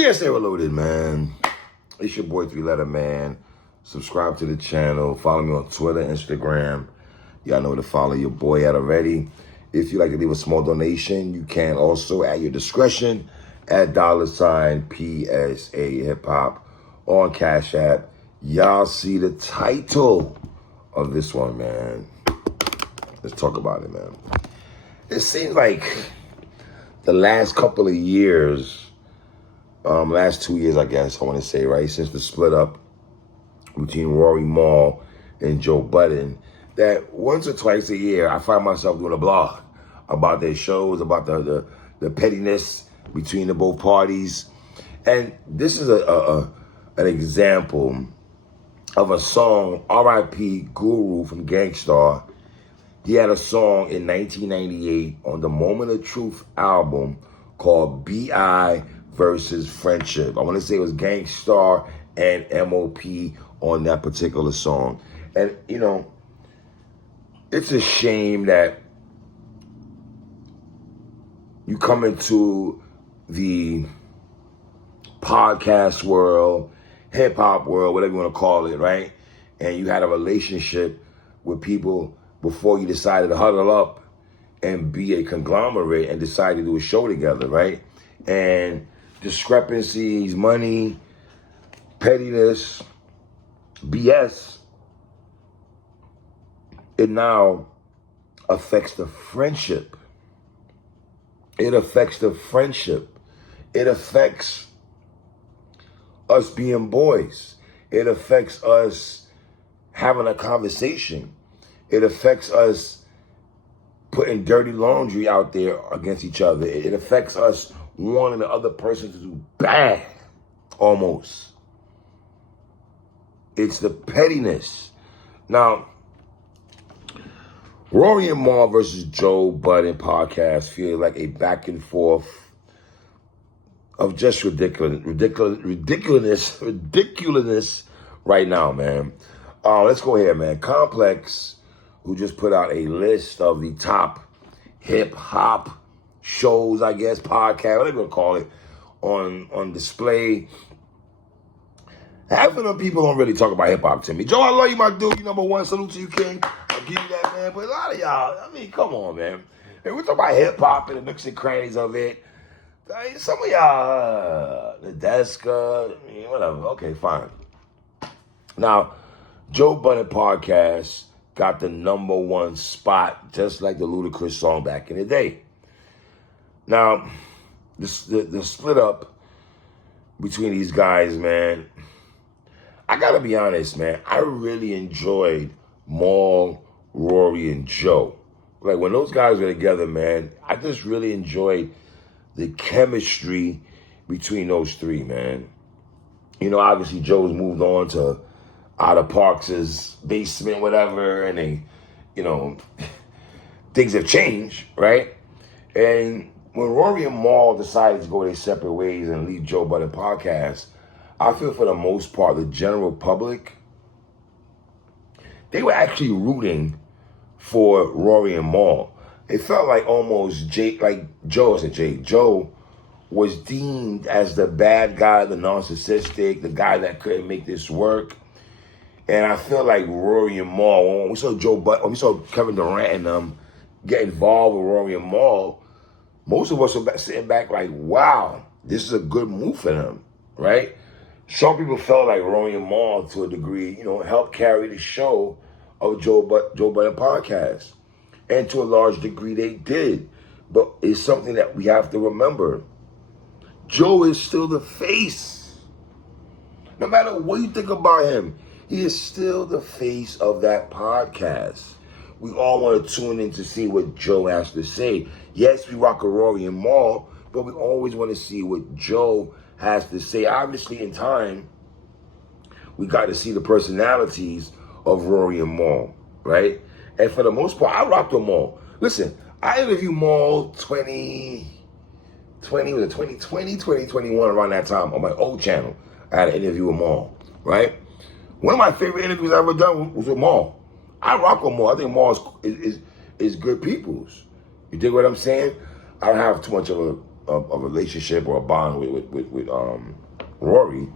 PSA Reloaded, man. It's your boy 3-Letter Man. Subscribe to the channel. Follow me on Twitter, Instagram. Y'all know where to follow your boy at already. If you'd like to leave a small donation, you can also, at your discretion, at $PSAhiphop on Cash App. Y'all see the title of this one, man. Let's talk about it, man. It seems like the last couple of years, last 2 years, I guess, I want to say, right, since the split up between Rory Mal and Joe Budden, that once or twice a year, I find myself doing a blog about their shows, about the pettiness between the both parties. And this is an example of a song, R.I.P. Guru from Gangstar. He had a song in 1998 on the Moment of Truth album called B.I. versus Friendship. I want to say it was Gangstar and M.O.P. on that particular song. And, you know, it's a shame that you come into the podcast world, hip-hop world, whatever you want to call it, right? And you had a relationship with people before you decided to huddle up and be a conglomerate and decide to do a show together, right? And discrepancies, money, pettiness, BS, it now affects the friendship. It affects the friendship. It affects us being boys. It affects us having a conversation. It affects us putting dirty laundry out there against each other. It affects us wanting the other person to do bad, almost. It's the pettiness. Now, Rory and Mal versus Joe Budden podcast feels like a back and forth of just ridiculousness right now, man. Let's go ahead, man. Complex, who just put out a list of the top hip-hop shows, I guess, podcast, whatever you want to call it, on display. Half of them people don't really talk about hip-hop to me. Joe, I love you, my dude. You number one. Salute to you, King. I'll give you that, man. But a lot of y'all, I mean, come on, man. If we talk about hip-hop and the nooks and crannies of it, some of y'all, the Deska, I mean, whatever. Okay, fine. Now, Joe Budden podcast got the number one spot, just like the Ludacris song back in the day. Now, the split up between these guys, man, I gotta be honest, man, I really enjoyed Mal, Rory, and Joe. Like, when those guys were together, man, I just really enjoyed the chemistry between those three, man. You know, obviously, Joe's moved on to Outer Parks' basement, whatever, and they, you know, things have changed, right? And when Rory and Mal decided to go their separate ways and leave Joe Budden podcast, I feel for the most part, the general public, they were actually rooting for Rory and Mal. It felt like almost Joe was deemed as the bad guy, the narcissistic, the guy that couldn't make this work. And I feel like Rory and Mal, when we saw when we saw Kevin Durant and them get involved with Rory and Mal, most of us were sitting back like, wow, this is a good move for them, right? Some people felt like Rory and Mal, to a degree, you know, helped carry the show of Joe Budden podcast. And to a large degree, they did. But it's something that we have to remember. Joe is still the face. No matter what you think about him, he is still the face of that podcast. We all want to tune in to see what Joe has to say. Yes, we rock a Rory and Mal, but we always want to see what Joe has to say. Obviously, in time, we got to see the personalities of Rory and Mal, right? And for the most part, I rocked with Mal. Listen, I interviewed Mal 2021, around that time, on my old channel. I had an interview with Mal, right? One of my favorite interviews I've ever done was with Mal. I rock with Mal. I think Mal is good peoples. You dig what I'm saying? I don't have too much of a relationship or a bond with Rory,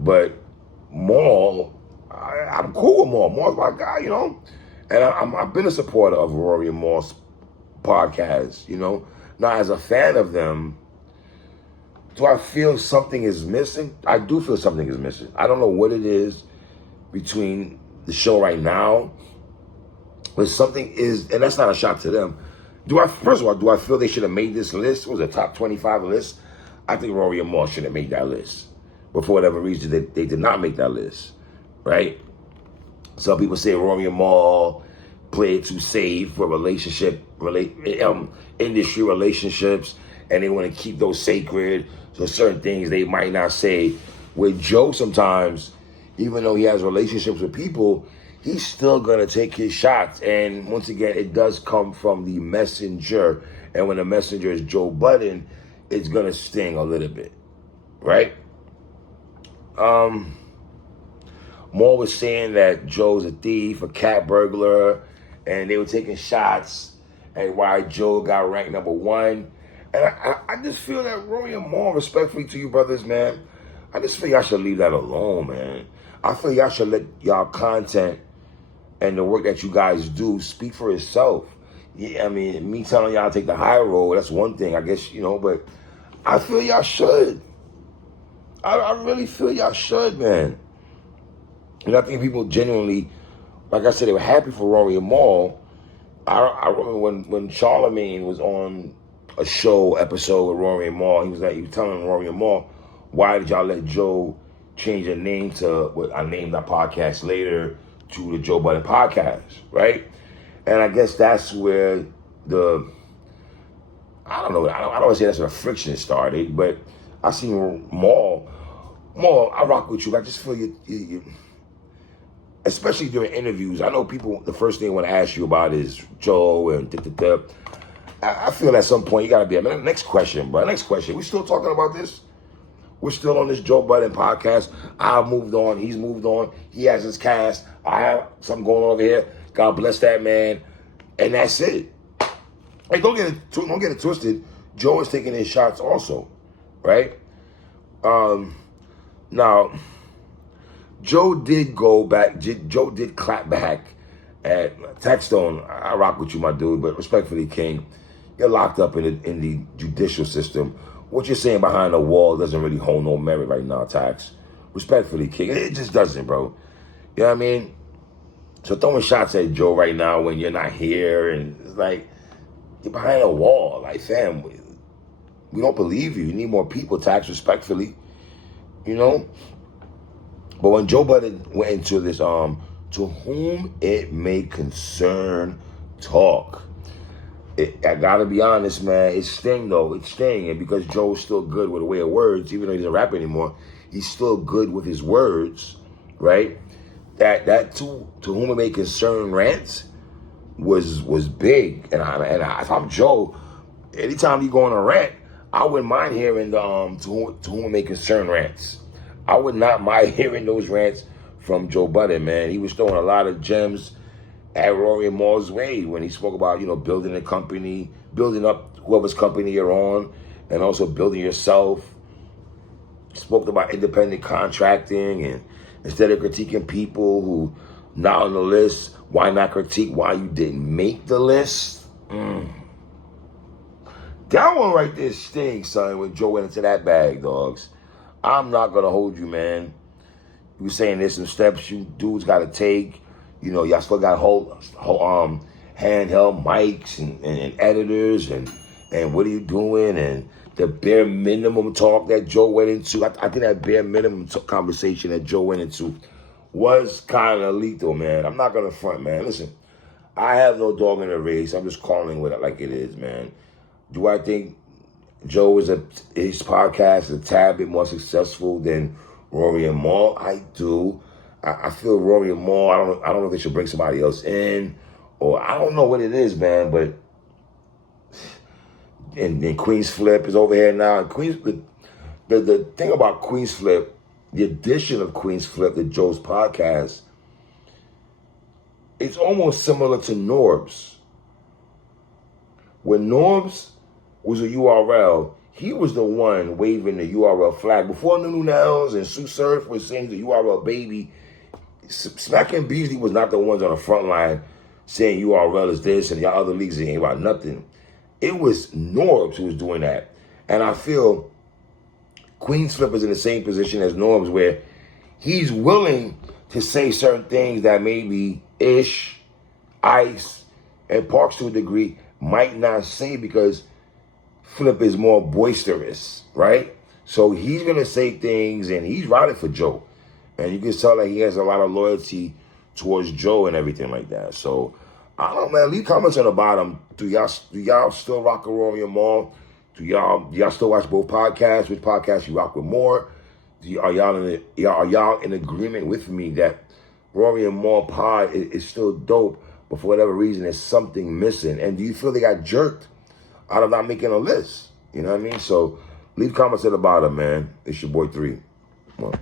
but Maul, I'm cool with Maul. Maul's my guy, you know, and I've been a supporter of Rory and Maul's podcast, you know. Now, as a fan of them, do I feel something is missing? I do feel something is missing. I don't know what it is between the show right now, but something is, and that's not a shot to them. First of all, do I feel they should have made this list? It was a top 25 list. I think Rory and Maul should have made that list. But for whatever reason, they did not make that list, right? Some people say Rory and Maul play it too safe for industry relationships, and they want to keep those sacred. So certain things they might not say. With Joe, sometimes, even though he has relationships with people, he's still gonna take his shots. And once again, it does come from the messenger. And when the messenger is Joe Budden, it's gonna sting a little bit, right? Moore was saying that Joe's a thief, a cat burglar, and they were taking shots at why Joe got ranked number one. And I just feel that Rory and Maul, respectfully to you brothers, man, I just feel y'all should leave that alone, man. I feel y'all should let y'all content and the work that you guys do speak for itself. Yeah, I mean, me telling y'all to take the high road, that's one thing, I guess, you know, but I feel y'all should. I really feel y'all should, man. And I think people genuinely, like I said, they were happy for Rory and Maul. I remember when Charlemagne was on a show episode with Rory and Maul, he was telling Rory and Maul, why did y'all let Joe change her name to what I named that podcast later to the Joe Budden podcast, right? And I guess that's where I don't want to say that's where the friction started, but I seen Maul, I rock with you. I just feel you especially during interviews. I know people, the first thing they want to ask you about is Joe and da-da-da. I feel at some point you got to be, next question, bro. Next question. We still talking about this? We're still on this Joe Budden podcast. I've moved on. He's moved on. He has his cast. I have something going on over here. God bless that man. And that's it. Hey, don't get it twisted. Joe is taking his shots also, right? Now, Joe did go back. Joe did clap back at Taxstone. I rock with you, my dude, but respectfully, King, you're locked up in the judicial system. What you're saying behind the wall doesn't really hold no merit right now, Tax. Respectfully, King, it just doesn't, bro. You know what I mean? So throwing shots at Joe right now when you're not here, and it's like, you're behind a wall. Like, fam, we don't believe you. You need more people, Tax, respectfully. You know? But when Joe Budden went into this, to whom it may concern talk, I gotta be honest, man, it sting though. It sting. And because Joe's still good with a way of words, even though he doesn't rap anymore, he's still good with his words, right? That to whom it may concern rants was big. And if I'm Joe, anytime you go on a rant, I wouldn't mind hearing the to whom it may concern rants. I would not mind hearing those rants from Joe Budden, man. He was throwing a lot of gems at Rory and Maul's way when he spoke about, building a company, building up whoever's company you're on, and also building yourself. He spoke about independent contracting, and instead of critiquing people who not on the list, why not critique why you didn't make the list? That one right there stings, son, when Joe went into that bag, dogs. I'm not going to hold you, man. You were saying there's some steps you dudes got to take. Y'all still got handheld mics and editors and what are you doing? And the bare minimum talk that Joe went into. I think that bare minimum conversation that Joe went into was kind of lethal, man. I'm not going to front, man. Listen, I have no dog in the race. I'm just calling it like it is, man. Do I think Joe his podcast is a tad bit more successful than Rory and Maul? I do. I feel Rory and Maul, I don't know if they should bring somebody else in, or I don't know what it is, man, but and Queen's Flip is over here now. And the thing about Queen's Flip, the addition of Queen's Flip to Joe's podcast, it's almost similar to Norb's. When Norb's was a URL, he was the one waving the URL flag. Before Nunu Nails and Sue Surf was saying the URL baby, Smack and Beasley was not the ones on the front line saying URL is this and y'all other leagues ain't about nothing. It was Norbs who was doing that. And I feel Queens Flip is in the same position as Norbs, where he's willing to say certain things that maybe Ish, Ice, and Parks to a degree might not say, because Flip is more boisterous, right? So he's going to say things, and he's riding for Joe. And you can tell that he has a lot of loyalty towards Joe and everything like that. So, I don't know, man. Leave comments on the bottom. Do y'all still rock with Rory and Maul? Do y'all still watch both podcasts? Which podcast you rock with more? Are y'all in agreement with me that Rory and Maul pod is still dope, but for whatever reason there's something missing? And do you feel they got jerked out of not making a list? You know what I mean? So leave comments at the bottom, man. It's your boy 3. Come on.